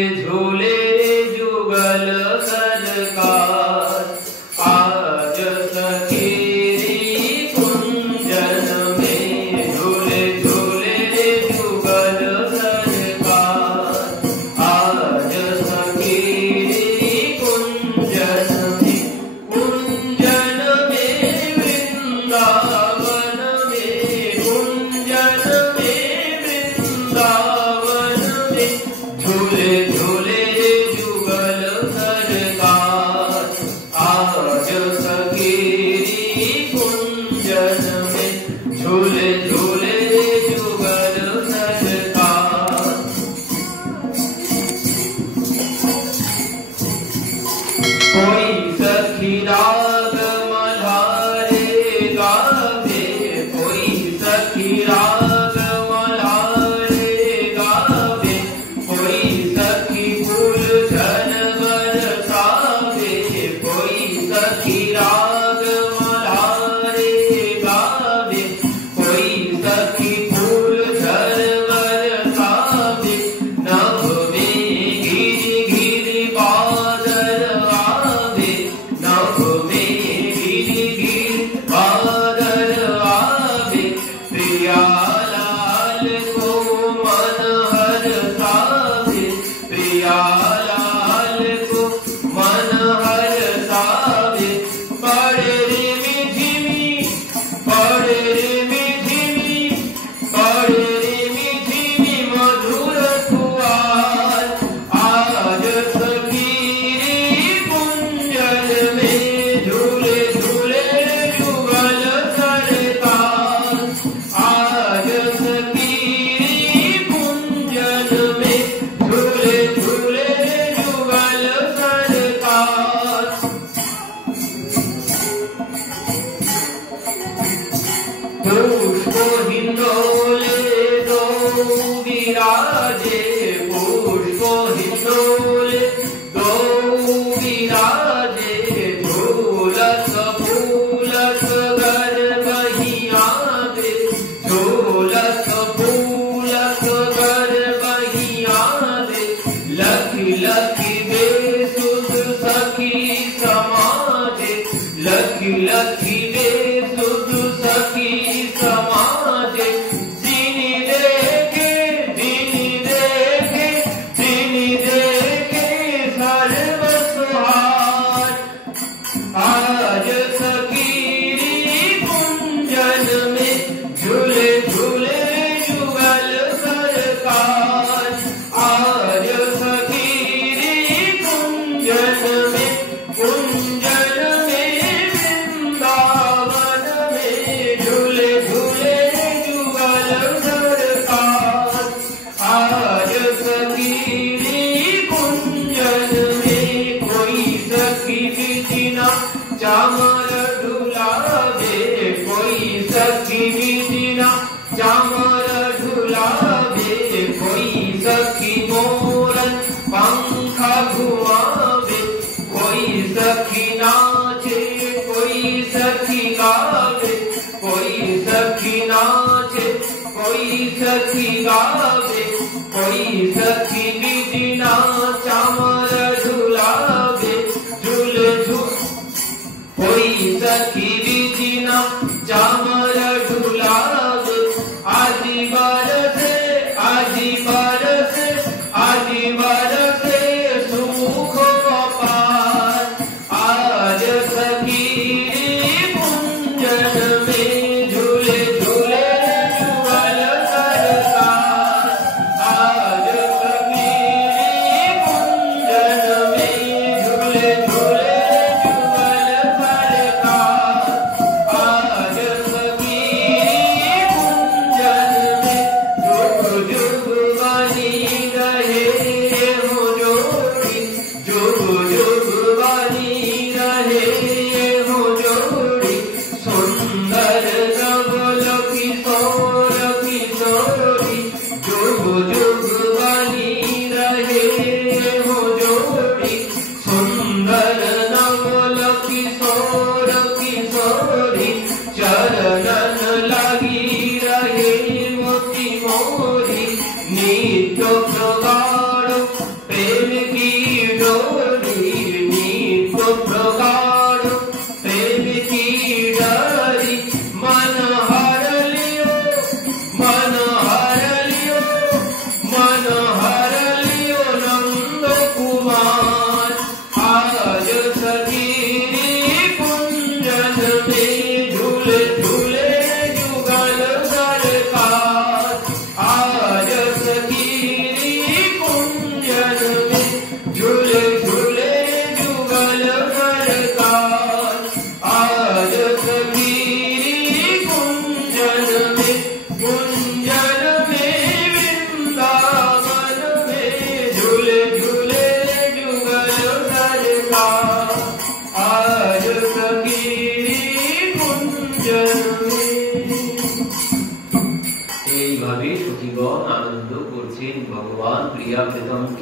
झूले जुगल सरकार आज सखीरी कुंजन में झूले झूले जुगल सरकार आज सखीरी कुंजन में वृंदावन में कुंजन में वृंदावन में झूले झूले जुगल सरकार आज सखीरी कुंजन में झूले झूले जुगल सरकार। कोई सखी राग मल्हारे गावे कोई सखी राग मल्हारे गावे कोई सखी फूल झन बरसावे कोई सखी राग मल्हारे गावे कोई सखी फूल झन बरसावे नभ में घिरी घिरी बादल आवे नभ में घिरी घिरी बादल आवे प्रिया लाल को मन हरसावे प्रिया लाल को मन हरसावे पड़े रे मिठिमी पड़े रे मिठिमी पड़े रे मिठिमी मधुर सुआर आज सखीरी कुंजन में झूले झूले जुगल सरकार आज सखीरी कुंजन में झूले झूले जुगल सरकार। पुष्प हिंडोले दो विराजे पुष्प हिंडोले दो विराजे झूलस फूलस घर बहिया दे झूलस फूलस घर बहिया दे लखी लखी बेसुध सखी समाजे लखी लखी बेसुध सखी समाजे जिनी देखे सर्व सुहार आज सखीरी कुंजन में झूले झूले जुगल सरकार आज सखीरी कुंजन में वृंदावन में झूले झूले जुगल सरकार आज सखीरी कुंजन में कोई सखी बिटिना चामर ढुलावे कोई सखी बिटिना चामर ढुलावे कोई सखी मोरन पंखा घुमावे कोई सखी नाचे कोई सखी गावे कोई सखी नाचे कोई सखी गावे कोई सखी बिटिना चामर ढुलावे झूले झूले कोई सखी बिटिना चामर ढुलावे आदि बरसे आदि बरसे आदि बरसे सुख अपार आज सखीरी कुंजन में झूले झूले जुगल सरकार आज सखीरी कुंजन में झूले झूले जुगल सरकार आज सखीरी कुंजन में जुग जुग बनी रहे हो जोड़ी जुग जुग बनी रहे हो जोड़ी सुंदर नवल किशोर किशोरी जुग जुग बनी रहे हो जोड़ी सुंदर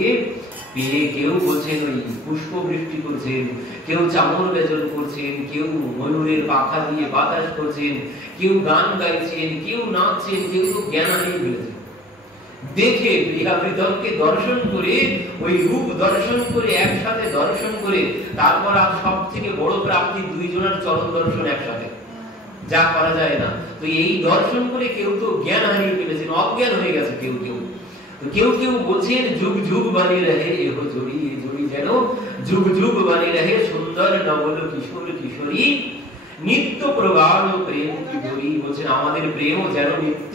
ভগবানকে পেয়ে কেউ বলছেন ওই পুষ্প বৃষ্টি করছেন, কেউ চামর বেজন করছেন, কেউ ময়ূরের পাখা দিয়ে বাতাস করছেন, কেউ গান গাইছেন, কেউ নাচছেন, কেউ তো জ্ঞান হারিয়ে ফেলেছেন। দেখে প্রিয়া প্রীতমকে দর্শন করে, ওই রূপ দর্শন করে, একসাথে দর্শন করে, তারপর আর সব থেকে বড় প্রাপ্তি দুইজনের চরণ দর্শন একসাথে, যা করা যায় না। তো এই দর্শন করে কেউ তো জ্ঞান হারিয়ে ফেলেছেন, অজ্ঞান হয়ে গেছে কেউ কেউ। কেউ কেউ বলছেন যুগ যুগ বানি রহে এহ জড়ি, জড়ি যেন যুগ যুগ বানি রহে, সুন্দর নবল কিশোর কিশোরী, নিত্য প্রগাঢ় প্রেম কি ধরি। বলছেন আমাদের প্রেম যেন নিত্য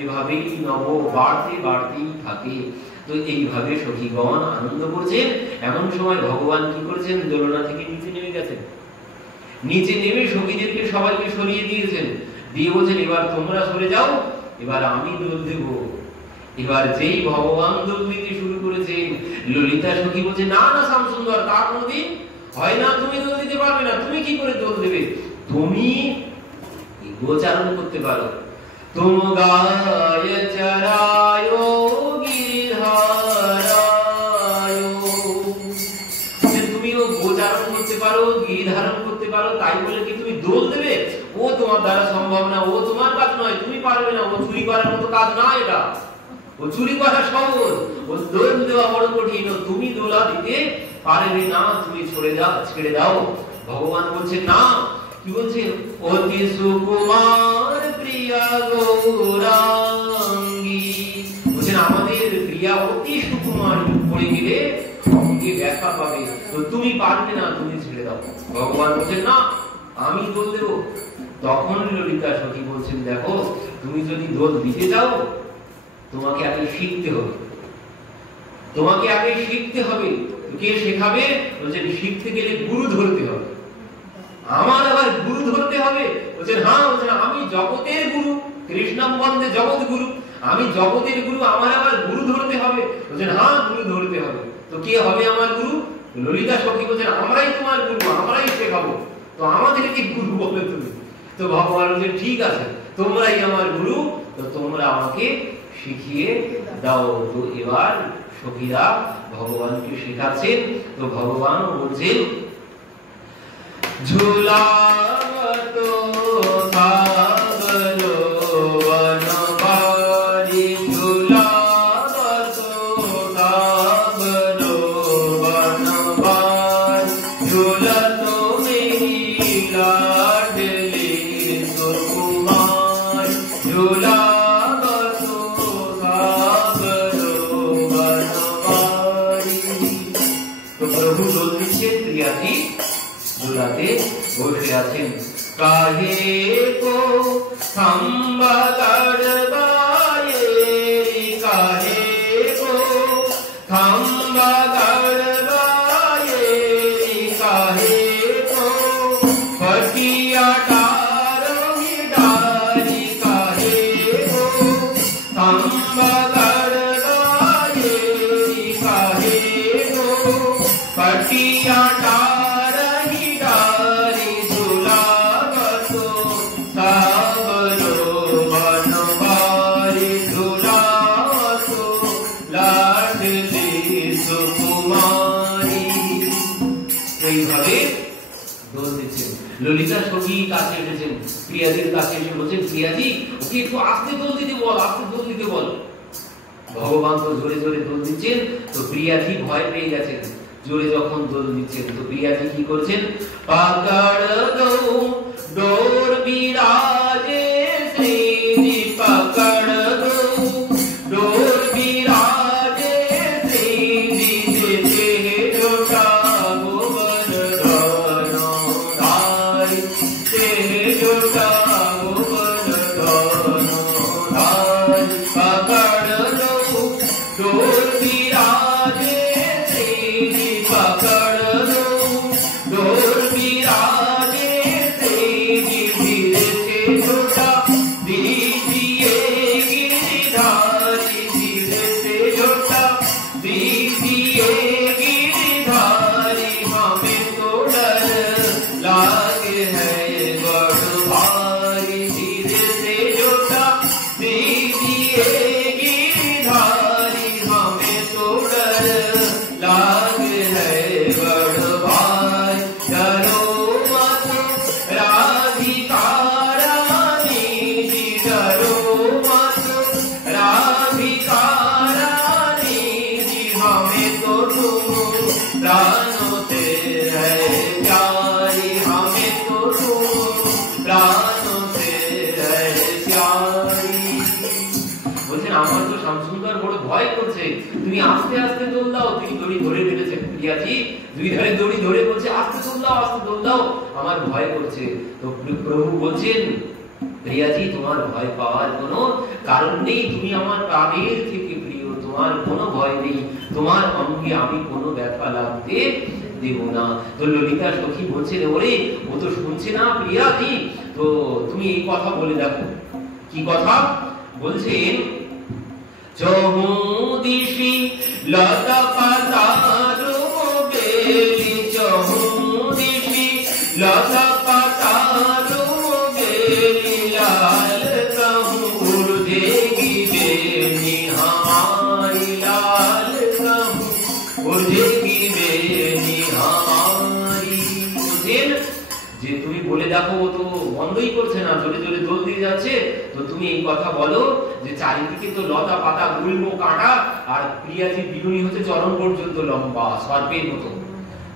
এভাবেই নব বাড়তে বাড়তেই থাকে। তো এইভাবে সখীগণ আনন্দ করছেন। এমন সময় ভগবান কি করেছেন, দোলনা থেকে নিচে নেমে গেছেন। নিচে নেমে সখীদেরকে সবাইকে সরিয়ে দিয়েছেন, দিয়ে বলছেন এবার তোমরা সরে যাও, এবার আমি দোল দেব। এবার যেই ভগবান দোল দিতে শুরু করেছেন, ললিতা সখী বলছে না না শ্যামসুন্দর, তা কোনদিন হয় না, তুমি দোল দিতে পারবে না। তুমি কি করে দোল দেবে? তুমি গোচারণ করতে পারো। তুম গায় চরায় গিরিধারায়, তুমিও গোচারণ করতে পারো, গিরিধারণ করতে পারো, তাই বলে কি তুমি দোল দেবে? ও তোমার দ্বারা সম্ভব না, ও তোমার কাজ নয়, তুমি পারবে না, ও চুরি করার মতো কাজ না এটা। ও চুরি করা সহজ, ও দোল দেওয়া বড় কঠিন। তুমি দোলা দিতে পারবে না, তুমি ছেড়ে দাও। ভগবান বলছেন না, কি বলছেন, অতি সুকুমার প্রিয়া গৌরাঙ্গী। বলছেন আমাদের প্রিয়া অতি সুকুমার, পড়ে গেলে অঙ্গে ব্যথা পাবে, তো তুমি পারবে না, তুমি ছেড়ে দাও। ভগবান বলছেন না, আমি দোল দেব। তখন ললিতা সখী বলছেন দেখো, তুমি যদি দোল দিতে যাও, তোমাকে আগে শিখতে হবে, তোমাকে আগে শিখতে হবে। কে শেখাবে? বলছেন শিখতে গেলে গুরু ধরতে হবে। আমার আবার গুরু ধরতে হবে? বলছেন হ্যাঁ। বলছেন আমি জগতের গুরু, কৃষ্ণম বন্দে জগৎ গুরু, আমি জগতের গুরু, আমার আবার গুরু ধরতে হবে? বলছেন হ্যাঁ গুরু ধরতে হবে। তো কে হবে আমার গুরু? ললিতা সখী বলছেন আমরাই তোমার গুরু, আমরাই শেখাবো, তো আমাদেরকে গুরু বলে তুমি। তো ভগবান বলছেন ঠিক আছে, তোমরাই আমার গুরু, তো তোমরা আমাকে শিখিয়ে দাও। তো এবার সখীরা ভগবানকে শেখাচ্ছেন। তো ভগবান বলছেন ঝুলাতো সাগরো বনবারি, ঝুলাতো সাগরো বনবারি, ঝুলাতো মেরি লাডলি সুকুমার, ঝুলাতো সাগরো বনবারি। তো প্রভু দোল দিচ্ছেন, প্রিয়াজি দোলাতে বসে আছেন। কাহে কো খাম্বা গড়বায়ে, কাহে কো খাম্বা গড়বায়ে, কাহে কো ফটিয়া টারহি ডারি, কাহে কো খাম্বা গড়বায়ে, কাহে কো ফটিয়া টারহি ডারি, ঝুলাতো সাগরো বনবারি, ঝুলাতো লাডলি সুকুমারি। এইভাবে দোল দিচ্ছেন। ললিতা সখী কাছে এসেছেন, প্রিয়াজির কাছে এসে বলছেন প্রিয়াজি ওকে একটু আস্তে দোল দিতে বল, আস্তে দোল দিতে বল। ভগবান তো জোরে জোরে দোল দিচ্ছেন। তো প্রিয়াজি ভয় পেয়ে গেছেন, জোরে যখন দোল দিচ্ছেন। তো প্রিয়াজি কি করছেন, পাকড় দো ডোর বিরাজে শ্রীজি, পাকড় দো ডোর বিরাজে শ্রীজি, যেতে জোটা ভুবন ধারি, যেতে জোটা ভুবন ধারি, পাকড় দো ডোর বিরাজে শ্রীজি, পাকড় দো ডোর বিরাজে শ্রীজি, ধীরে से लागे है बड़ भाई, डरो मत राधिका रानी जी, डरो मत राधिका रानी जी, हमें तो तुम प्राणों से है प्यारी, हमें तो तुम प्राणों से है प्यारी। বলছেন আমার তো শামসুন্দর বড় ভয় করছে, তুমি আস্তে আস্তে দোল দাও। তিনি দড়ি ধরে ফেলেছেন, প্রিয়াজি দুই ধারে দড়ি ধরে বলছে আস্তে দোল দাও, আস্তে দোল দাও, আমার ভয় করছে। তো প্রভু বলছেন প্রিয়াজি তোমার ভয় পাওয়ার কোনো কারণ নেই, তুমি আমার প্রাণের থেকে প্রিয়, তোমার কোনো ভয় নেই, তোমার অঙ্গে আমি কোনো ব্যথা লাগতে দেব না। তো ললিতা সখী বলছেন ওরে ও তো শুনছে না প্রিয়াজি, তো তুমি এই কথা বলে দেখো। কি কথা বলছেন? চহুদিশি লতা পাতার বেলি, চহুদিশি লতা পাতার বেলি, লাল কাহুর দেখিবে নিহারি, লাল কাহুর দেখিবে নিহারি। বুঝলেন যে তুমি বলে দেখো, ও তো বন্ধই করছে না, জোরে জোরে দোল দিয়ে যাচ্ছে। তো তুমি এই কথা বলো যে চারিদিকে তো লতা পাতা গুল্ম কাটা, আর প্রিয়াজি বিনুনি হচ্ছে চরণ পর্যন্ত লম্বা সর্পের মতো,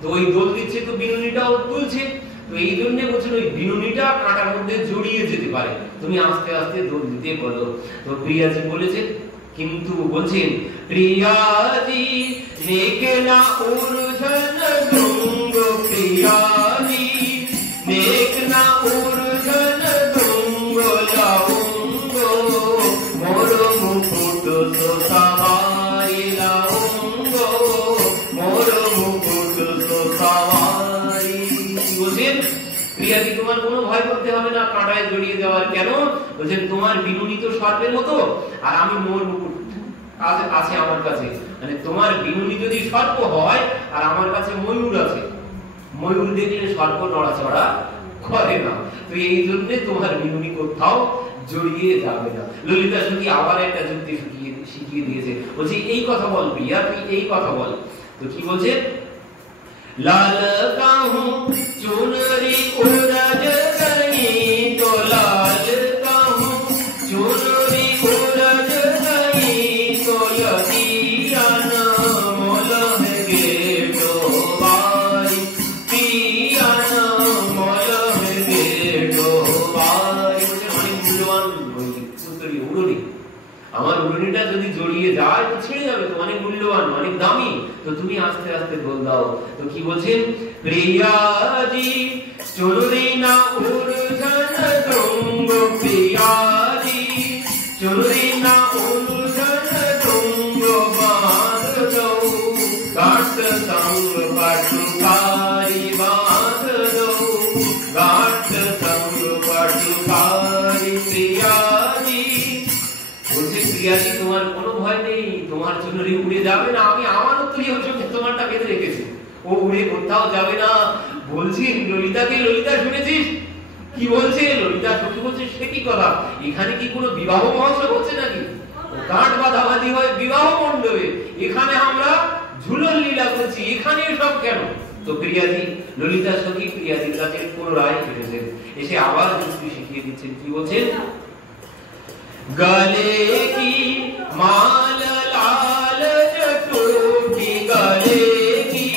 তো ওই দোল দিচ্ছে তো বিনুনিটাও তুলছে, তো এই জন্য বলছেন ওই বিনুনিটা কাঁটার মধ্যে জড়িয়ে যেতে পারে, তুমি আস্তে আস্তে দোল দিতে বলো। তো প্রিয়াজি বলেছে, কিন্তু বলছেন প্রিয়াজি নেকে না উর্ধন ডুঙ্গ, প্রিয়াজি নেক না উর্ধন ডুঙ্গ লাউঙ্গ, মোর মুকুট তো সবাই লাউঙ্গ, মোর মুকুট তো সবাই। বলছেন প্রিয়াজি তোমার কোনো ভয় করতে হবে না কাঁটায় জড়িয়ে যাওয়ার। কেন? বলছেন তোমার বিনুনি তো সর্পের মতো, আর আমি মোর মুকুট আছে আমার কাছে, মানে তোমার বিনুনি যদি সর্প হয় আর আমার কাছে ময়ূর আছে, ময়ূর দেখলে সর্প নড়াচড়া করে না, তো এই জন্য তোমার বিনুনি কোথাও জড়িয়ে যাবে না। ললিতা সখী আবার একটা যুক্তি শিখিয়ে দিয়েছে, বলছি এই কথা বল প্রিয়া, তুই এই কথা বল। তো কি বলছে? লাল কাহু চুনরি উড়াজ গনি, তো লাল কাহু চুনরি উড়াজ গনি, তো লদিয়ান মলহ গে ডোবাই, পিয়ান মলহ গে ডোবাই। অনেক মূল্যবান সুন্দরী উড়নি, আমার উড়নিটা যদি জড়িয়ে যায় তো ছিঁড়ে যাবে, তো অনেক মূল্যবান অনেক দামি, তো তুমি আস্তে আস্তে দোল দাও। তো কি বলছেন? প্রিয়াজি চলুরি না উর্ধন ডুঙ্গ, প্রিয়াজি চলুরি না উর্ধন ডুঙ্গ, বাঁধ দৌ গাঁট সঙ্গ পাটুকারি, বাঁধ দৌ গাঁট সঙ্গ পাটুকারি। প্রিয়াজি বলছে প্রিয়াজি তোমার কোনো ভয় নেই, তোমার চুনরি উড়ে যাবে না, আমি আমানত চোখে তোমারটা বেঁধে রেখেছি, ও উড়ে কোথাও যাবে না। বলছি ললিতাকে, ললিতা শুনেছিস কি বলছে? ললিতা সখী বলছে সে কি কথা, এখানে কি কোনো বিবাহ মহোৎসব হচ্ছে নাকি? গাঁট বাঁধাবাঁধি হয় বিবাহ মণ্ডপে, এখানে আমরা ঝুলন লীলা করছি, এখানে সব কেন? তো প্রিয়াজি ললিতা সখী প্রিয়াজির কাছে পুনরায় ফিরেছেন, এসে আবার যুক্তি শিখিয়ে দিচ্ছেন। কি বলছেন? गले की माल लाल जटोटी, गले की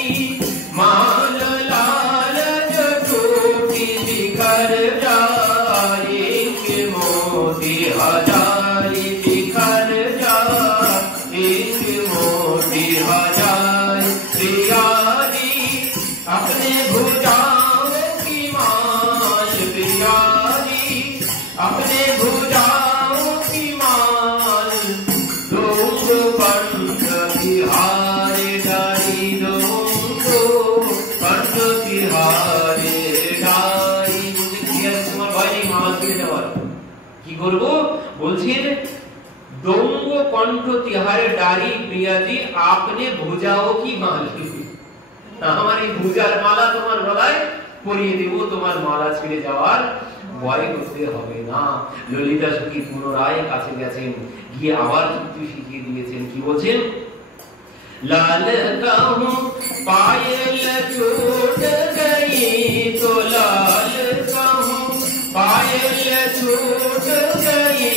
माल लाल जटोटी, बिखर जाए के मोती हजारी, बिखर जाए के मोती हजारी। प्रियाजी अपने भुजाओं की माल, प्रियाजी अपने भुजाओं কি করব? বলছেন দঙ্গ কণ্ঠ তিহারে ডারি, প্রিয়াজি আপনি ভুজাও কি মাল, আমার এই ভুজার মালা তোমার গলায় পরিয়ে দেব, তোমার মালা ছিঁড়ে যাওয়ার ভয় করতে হবে না। ললিতা সখী পুনরায় কাছে গেছেন, গিয়ে আবার যুক্তি শিখিয়ে দিয়েছেন। কি বলছেন? लाल कहूँ पायल छूट गई तो लाल कहूँ पायल छूट गई।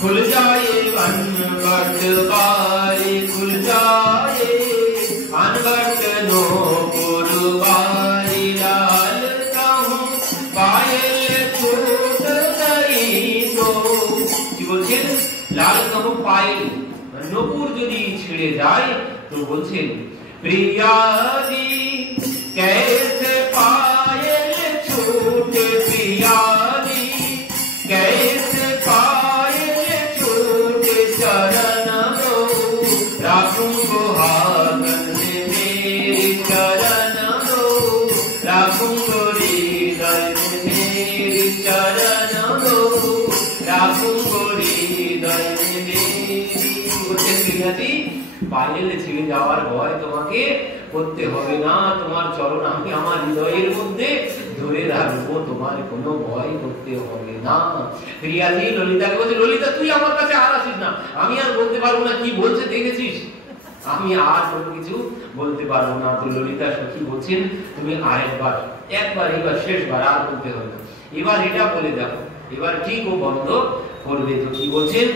खुल जाए अनबट बारी खुल जाए अनबट नूपुर बारी। लाल कहूँ पायल छूट गई तो কি বলছেন লাল कहूँ पायल নূপুর যদি ছিঁড়ে যায় তো বলছেন প্রিয়াজি कैसे पायल छूटे प्रियाजी कैसे पायल छूटे। चरण दो राखूंगो हाथ में मेरे चरण दो राखूंगो हृदय में मेरे चरण दो राखूंगो हृदय में मेरी। পায়েল ছিঁড়ে যাওয়ার ভয় তোমাকে করতে হবে না, তোমার চরণ আমি আমার হৃদয়ের মধ্যে ধরে রাখবো, তোমার কোনো ভয় করতে হবে না। প্রিয়াজি ললিতাকে বলছে ললিতা তুই আমার কাছে আর আসিস না, আমি আর বলতে পারবো না কি বলছে দেখেছিস, আমি আর কোনো কিছু বলতে পারবো না। তো ললিতা সখী বলছেন তুমি আরেকবার একবার এবার শেষবার আর বলতে হবে না, এবার এটা বলে দেখো, এবার ঠিক ও বন্ধ করবে। তো কি বলছেন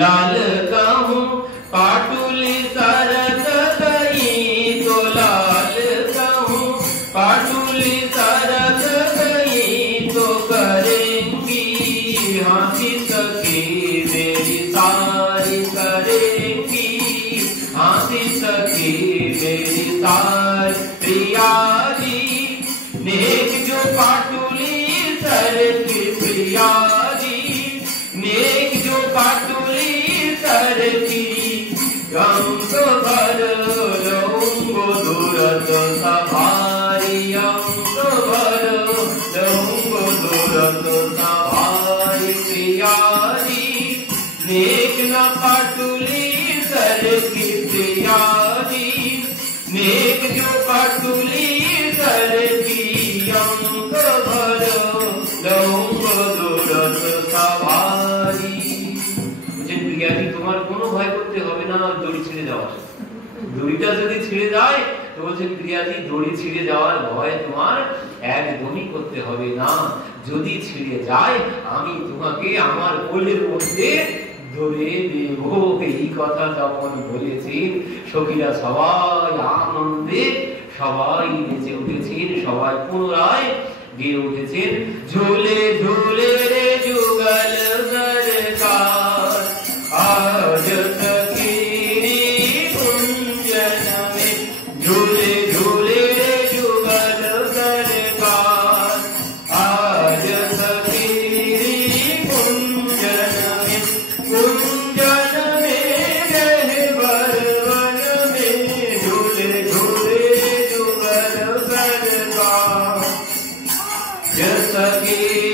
लाल कहूँ पाटुली सरक गई तो लाल कहूँ पाटुली सरक गई तो करेंगी हंसी सखी मेरी सारी करेंगी हंसी सखी मेरी सारी। प्रियाजी नेक जो पाटुली सरक प्रियाजी नेक जो पाटुली सरकी गम तो भर लूंगो दूरत सवारी गम तो भर लूंगो दूरत सवारी। प्रियाजी नेक न पाटुली सरकी प्रियाजी नेक जो पाटुली सरकी गम तो भर लूंगो दूरत सवारी। প্রিয়াজি তোমার কোনো ভয় করতে হবে না দড়ি ছিঁড়ে যাওয়ার, দড়িটা যদি ছিঁড়ে যায় তো বলছেন প্রিয়াজি দড়ি ছিঁড়ে যাওয়ার ভয় তোমার একদমই করতে হবে না, যদি ছিঁড়ে যায় আমি তোমাকে আমার কোলের মধ্যে ধরে দেব। এই কথা যখন বলেছেন সখীরা সবাই আনন্দে সবাই নেচে উঠেছেন, সবাই পুনরায় গেয়ে উঠেছেন ঝুলে ঝুলে রে যুগল सरकार आज तकीरी कुंजन में झूले झूले रे जुगल सरकार आज तकीरी कुंजन में रहबर वन में झूले झूले जुगल सरकार जस की